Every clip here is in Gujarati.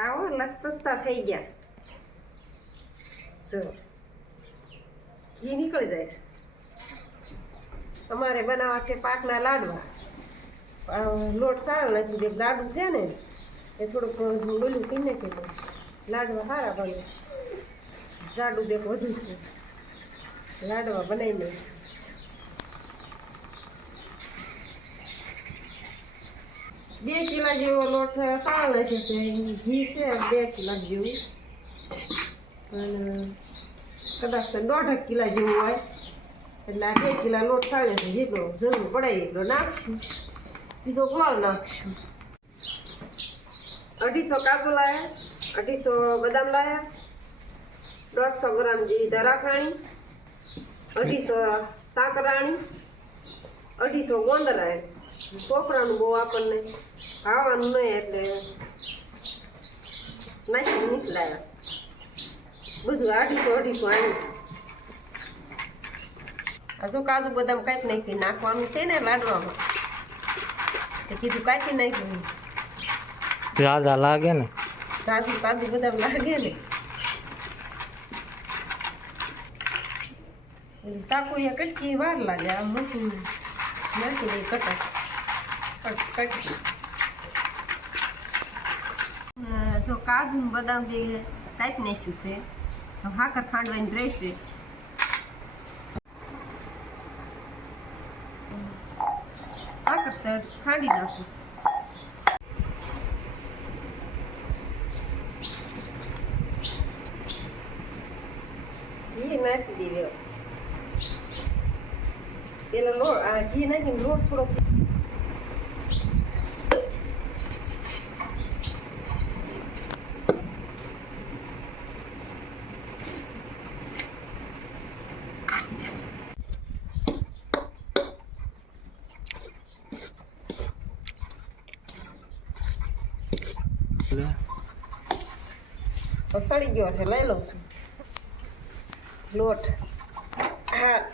ખાવો લસપસતા થઈ ગયા જો ઘી નીકળી જાય અમારે બનાવવા છે પાકના લાડવા લોટ સારો નથી જે લાડુ છે ને એ થોડુંક બોલું કહી નાખી લાડવા સારા બને જાડુ બેક વધુ છે લાડવા બનાવીને બે કિલા જેવો લોટ સારો નાખે છે. ઘી છે બે કિલા જેવું. અને કદાચ દોઢ કિલા જેવું હોય. એટલે આ બે કિલા લોટ સાળે છે. જેટલો જરૂર પડે એટલો નાખશું. બીજો ગોળ નાખશું. અઢીસો કાજુ લાયા, અઢીસો બદામ લાયા, દોઢસો ગ્રામ જેવી દરાખાણી અઢીસો સાકરાણી અઢીસો ગોંદરા કોપરાનું બહુ આપણને ખાવાનું નહીં એટલે નાખી નીકળાયા. બધું અઢીસો અઢીસો આવ્યું હજુ કાજુ બદામ કાંઈક નાખી નાખવાનું છે ને લાડવામાં. તે કીધું કાપી નાખ્યું રાજા લાગે ને. કાજુ કાજુ બદામ લાગે ને. સાકુ કટકી વાર લાગે આ મશીન નાખી દઈ કટક. કટ કટકી જો કાજુ બદામ બે ટાઈપ નાખ્યું છે. હાકર ખાંડવાની રહેશે હાકર સર ખાંડી નાખું. ઘી નાખી દીધો. પેલો લોટ ઘી નાખીને લોટ થોડોક સડી ગયો છે લઈ લઉં છું. લોટ. હા.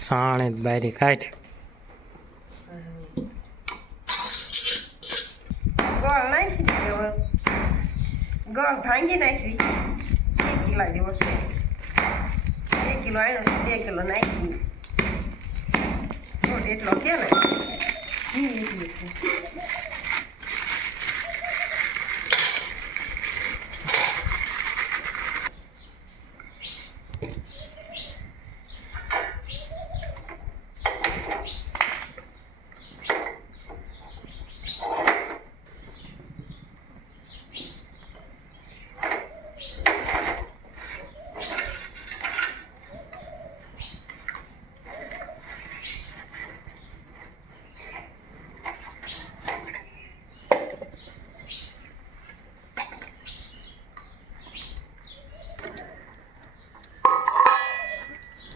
સાણે બારી કાઢ ગળ નાખી દીધો. ગોળ ભાંગી નાખી. એક કિલા જેવો છે. એક કિલો આવ્યો છે બે કિલો નાખી લોટ એટલો કે ને એ છે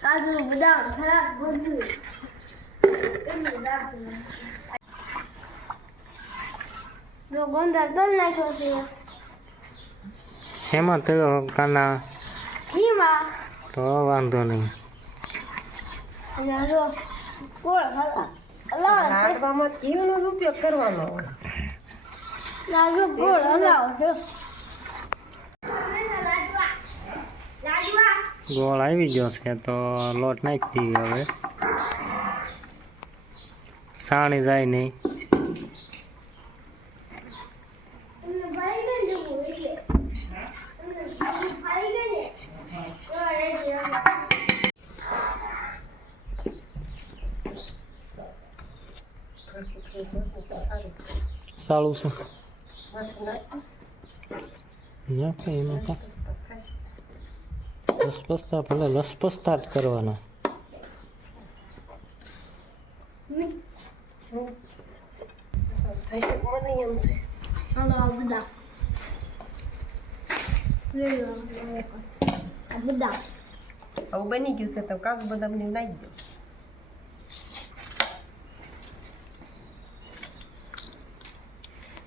કાજુ બદામ ખરાબ બધું જો ગોંદર તલ નાખ્યો છે એમાં તો કાના ઘીમાં તો વાંધો નહીં. અને જો ગોળ હલા હલાવો લાડવામાં ઘીનો જ ઉપયોગ કરવાનો. ગોળ હલાવો છો ગોળ આવી ગયો છે તો લોટ નાખી દઈએ હવે સાણી જાય નહીં સારું છે નાખો એમાં તો લસપસતા ભલે લસપસતા જ કરવાના. થશે મને એમ થશે હલાવો બદામ લઈ લો. આ બદામ હવે બની ગયું છે તો કાક બદામ ને નાખી દો.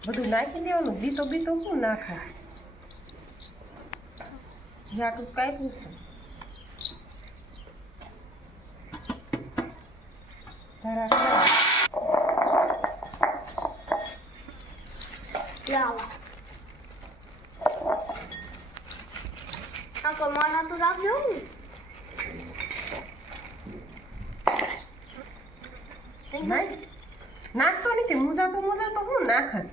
બધું નાખી દેવાનું બીતો બીતો શું નાખાય જાટું કાપ્યું છે કમાના તો રાખજો ને નાખતો નથી મૂઝા તો મૂઝા તો હું નાખસ?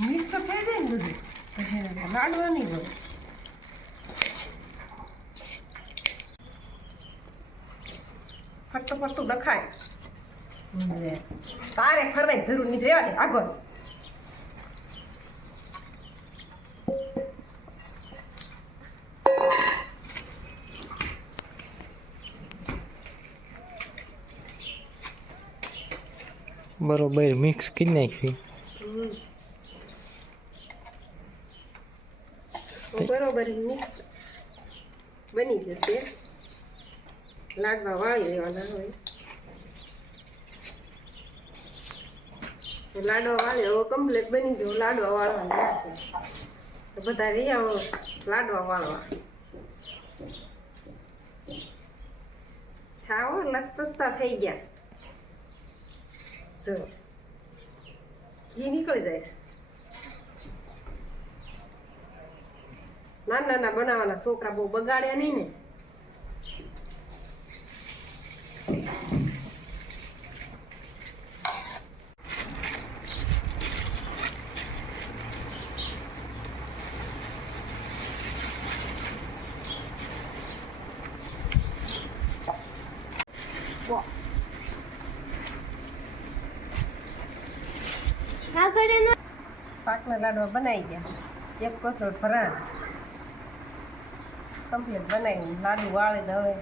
મિક્સ થઈ જાય ને બધું? પછી લાડવા નહીં ફરતું ફરતું તારે ફરવાની જરૂર નહીં રહેવા દે આગળ. બરોબર મિક્સ કરી નાખ્યું હમ. તો બરોબર મિક્સ બની જશે. લાડવા વાળી લેવાના હોય. લાડવા વાળે, હવે કમ્પ્લીટ બની ગયો, લાડવા વાળવા રહેશે તો બધા રહ્યા લાડવા વાળવા. ખાઓ લસપસતા થઈ ગયા. જો, ઘી નીકળી જાય. છે નાના નાના બનાવવાના છોકરા બહુ બગાડ્યા નહીં ને. હા કરે ને પાકના લાડવા બનાવી ગયા. એક કોથળો ભરાણ કમ્પ્લીટ બનાવી લાડુ વાળીને હવે